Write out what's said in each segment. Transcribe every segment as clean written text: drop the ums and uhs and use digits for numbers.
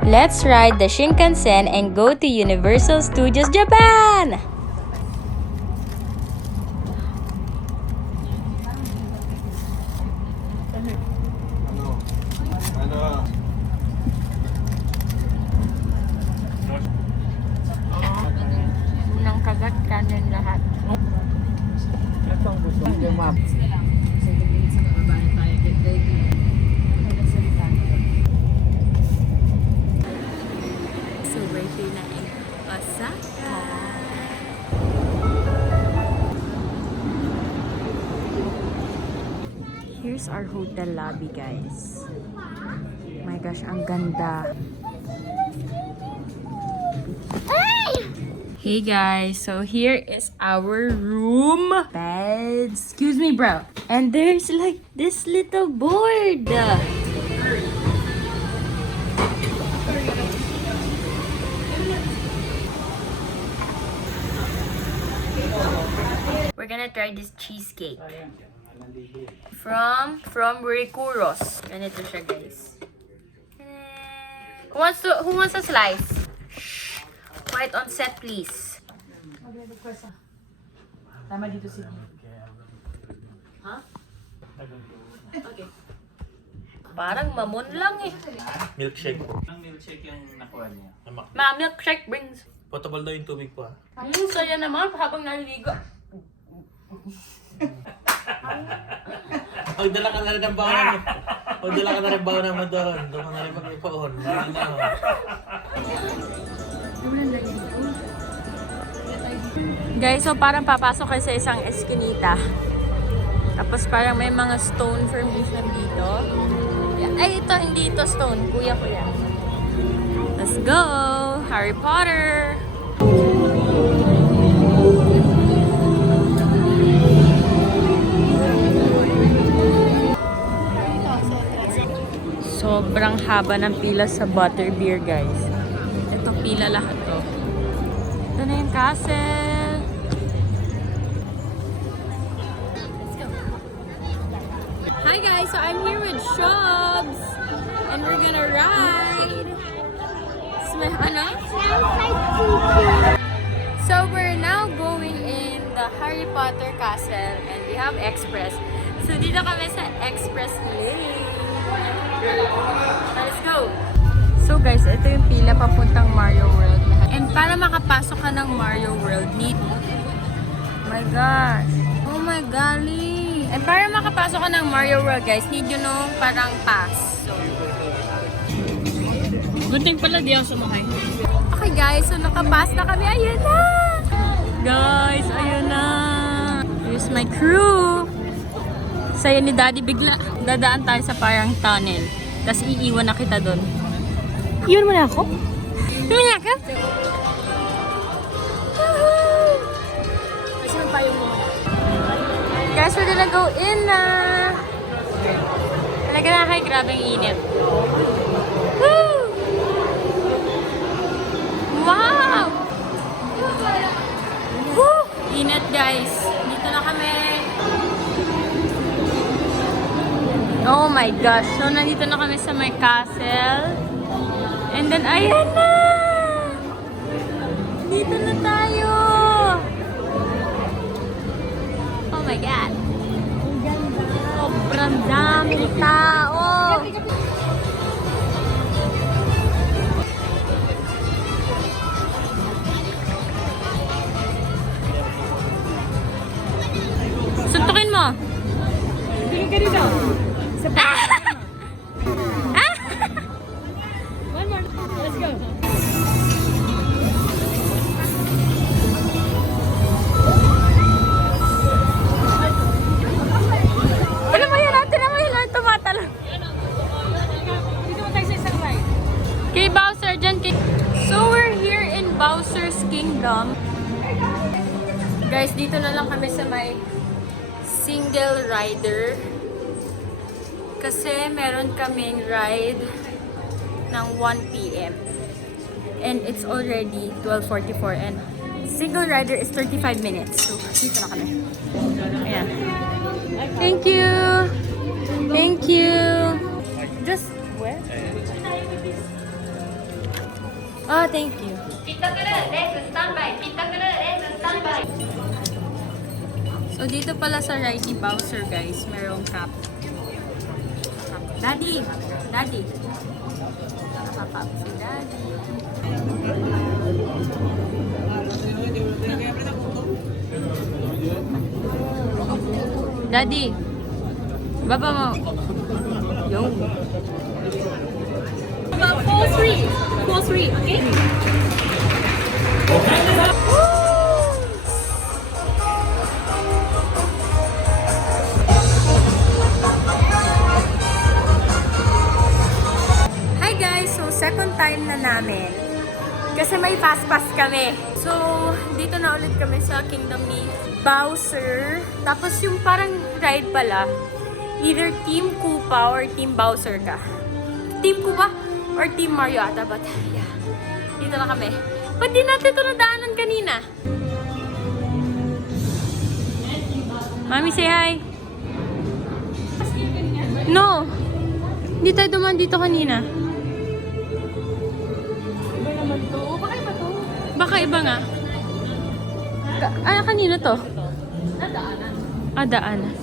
Let's ride the Shinkansen and go to Universal Studios Japan! Unang kagat kanin lahat. So we're here na in Osaka. Here's our hotel lobby, guys. My gosh, ang ganda. Hey guys, so here is our room. Bed. Excuse me, bro. And there's like this little board. We're gonna try this cheesecake. From Rikuros. Ganito siya, guys. Who wants a slice? Quiet on set, please. Tama dito si Ha? Okay. Parang mamon lang eh. Milkshake po. Ang milkshake yung nakuha niya. Milkshake brings. Potable daw yung tubig po ah. Saya naman habang naliligo. Pagdala ka na rin ng baon mo. Pagdala ka na rin baon mo doon. Doon ka na rin mag-ipaon. Guys, so parang papasok kayo sa isang eskinita. Tapos parang may mga stone formation dito. Ay, ito, hindi ito stone. Kuya ko yan. Let's go! Harry Potter! Sobrang haba ng pila sa butterbeer, guys. Ito, pila lahat to. Ito na yung castle. Hi guys, so I'm here with Shobs. And we're gonna ride. So we're now going in the Harry Potter castle. And we have express. So dito kami sa express lane. Let's go! So guys, ito yung pila papuntang Mario World. And para makapasok ka ng Mario World, need... Oh my gosh! Oh my golly! And para makapasok ka ng Mario World, guys, need you know parang pass. So... Gunting pala, di ako sumakay. Okay guys, so nakapass na kami. Ayun na! Guys, ayun na! Here's my crew! Sa'yo ni Daddy bigla. Dadaan tayo sa parang tunnel. Tapos iiwan na kita doon. Iwan mo na ako? Iwan na ako? Kasi magpayong mo. Guys, we're gonna go in na. Talaga na kay grabing init. Woo! Wow! Woo! Init guys. Dito na kami. Oh my gosh. So, nandito na kami sa my castle. And then, ayan na! Dito na tayo! Oh my God! Sobrang daming tao! Suntukin mo! Tingin ka dito. One more. Let's go. Tinan mo yun, tumatalo. Dito mo tayo sa isang ride. Kay Bowser dyan. So, we're here in Bowser's Kingdom. Guys, dito na lang kami sa may single rider. Kasi meron kaming ride ng 1 p.m. And it's already 12:44 and single rider is 35 minutes. So, dito na kami. Ayan. Thank you! Thank you! Just where? Oh, thank you. So, dito pala sa ride ni Bowser, guys, merong cup. Daddy! Daddy! Nakakap si Daddy. Daddy! Baba mo! Yo! Pull three. Pull three, okay? Hi guys! So, second time na namin. Kasi may fast pass kami. So, dito na ulit kami sa Kingdom ni Bowser. Tapos yung parang ride pala, either Team Koopa or Team Bowser ka. Team Koopa or Team Mario ata. But, yeah. Dito na kami. Ba't di natin ito nadaanan kanina? Mami, say hi! No! Hindi tayo dumaan dito kanina. Iba naman to. Baka iba to. Baka iba nga. Kanina to? Nadaanan. Daanan.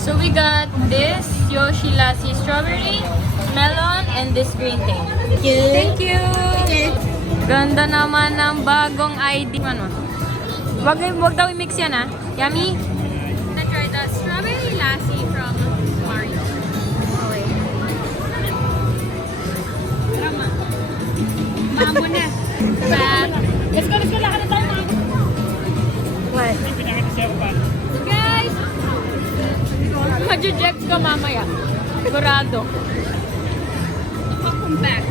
So we got this Yoshi Lassi strawberry, melon, and this green thing. Thank you! Ganda naman ng bagong ID. Ano? Wag daw i-mix yan ah. Yummy? Let's try the strawberry lassi from Mario. Okay. Tama. Maamo na. Let's go, let's go. Lakad na tayo mga. What? Guys! Mag-reject ka mamaya. Sigurado. Welcome back.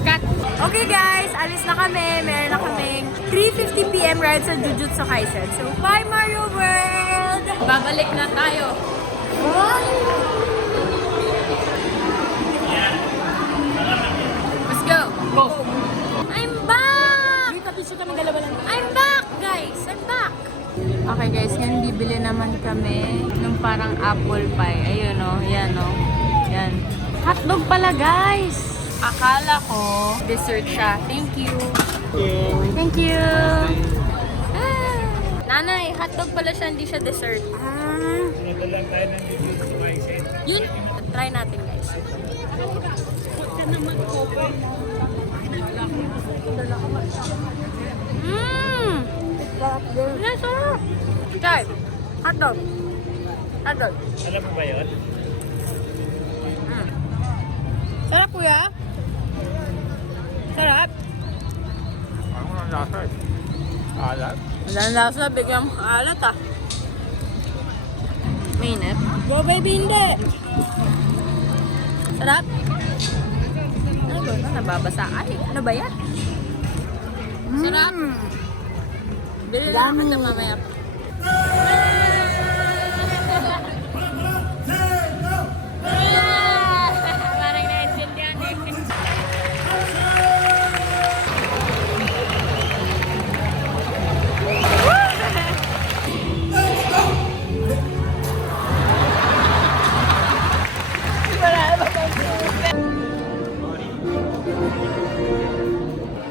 Cut. Okay guys, alis na kami. Meron na kaming 3:50 PM ride sa Jujutsu Kaisen. So, bye Mario World! Babalik na tayo. Let's go! Go. I'm back! Dito, tissue kami dalawa lang. I'm back, guys! I'm back! Okay guys, ngayon bibili naman kami ng parang apple pie. Ayun o, yan o. Yan. Hotdog pala guys! Akala ko dessert siya. Thank you! Thank you! Ah, nanay, hotdog pala siya, hindi siya dessert. Yun, try natin guys. Mmm! Sarap! Guys, hotdog. Hotdog. Alam mo ba yun? Sarap kuya? Sarap? Ano ang lasa eh? Alat? Wala na lasa, bigyan mo alat ah. Mainit. Go baby, hindi! Sarap? Ano ba? Nababasa? Ay, ano ba yan? Sarap? Bili lang ako ng mamaya. Parang na-intindihan eh.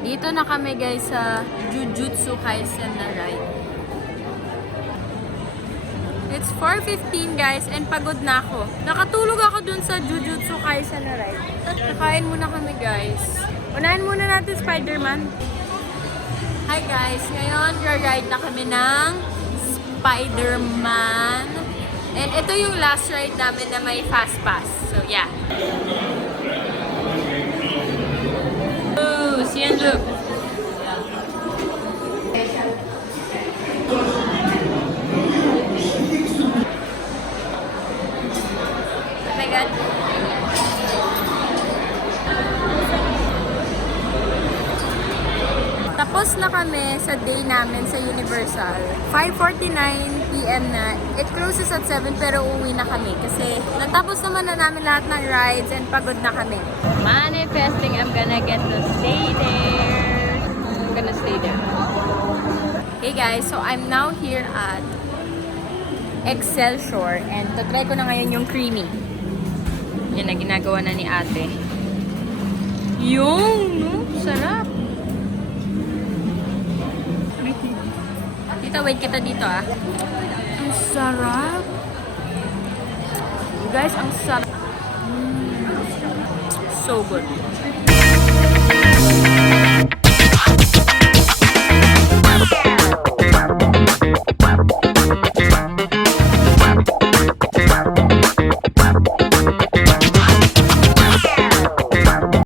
Dito na kami guys sa Jujutsu Kaisen na ride. It's 4:15 guys and pagod na ako. Nakatulog ako dun sa Jujutsu Kaisen na ride. Kakain muna kami guys. Unahin muna natin Spider-Man. Hi guys, ngayon ride na kami ng Spider-Man. And ito yung last ride namin na may fast pass. So yeah. Oh, Sienlu. Oh my God. Tapos na kami sa sa day namin sa Universal. 5:49 PM na. It closes at 7 pero uuwi na kami kasi natapos naman na namin lahat ng rides and pagod na kami. Manifesting I'm gonna get to stay there. I'm gonna stay there. Hey guys, so I'm now here at Excelsior and tatry ko na ngayon yung creamy. Yan na ginagawa na ni ate. Yung, no? Sarap. Tita, wait kita dito ah. Ang sarap. Guys, ang sarap. So good.